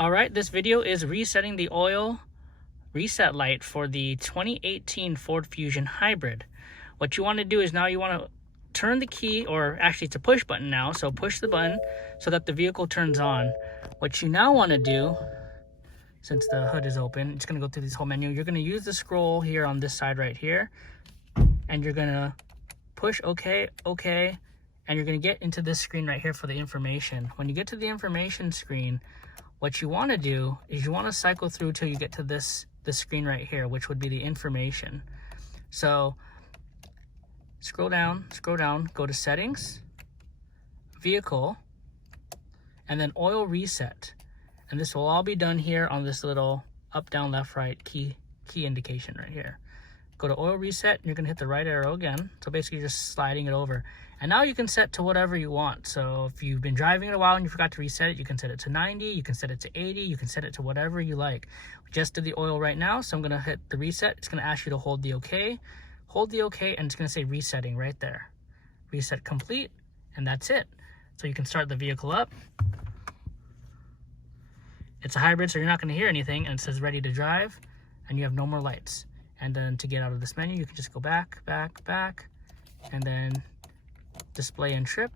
All right, this video is resetting the oil reset light for the 2018 Ford Fusion Hybrid. What you want to do is now you want to turn the key, or actually it's a push button now, so push the button so that the vehicle turns on. What you now want to do, since the hood is open, it's going to go through this whole menu. You're going to use the scroll here on this side right here, and you're going to push OK, and you're going to get into this screen right here for the information. When you get to the information screen, what you want to do is you want to cycle through till you get to this screen right here, which would be the information. So scroll down, go to settings, vehicle, and then oil reset. And this will all be done here on this little up, down, left, right key indication right here. Go to oil reset, and you're going to hit the right arrow again. So basically you're just sliding it over. And now you can set to whatever you want. So if you've been driving it a while and you forgot to reset it, you can set it to 90, you can set it to 80, you can set it to whatever you like. We just did the oil right now, so I'm going to hit the reset. It's going to ask you to hold the OK. Hold the OK, and it's going to say resetting right there. Reset complete, and that's it. So you can start the vehicle up. It's a hybrid, so you're not going to hear anything, and it says ready to drive, and you have no more lights. And then to get out of this menu, you can just go back, and then display and trip,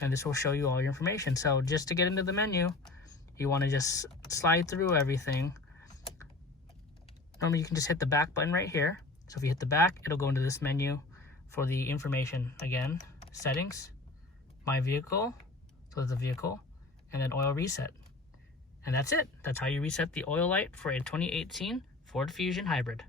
and this will show you all your information. So just to get into the menu, you want to just slide through everything. Normally you can just hit the back button right here. So if you hit the back, it'll go into this menu for the information again. Settings, my vehicle, so there's the vehicle, and then oil reset. And that's it. That's how you reset the oil light for a 2018 Ford Fusion Hybrid.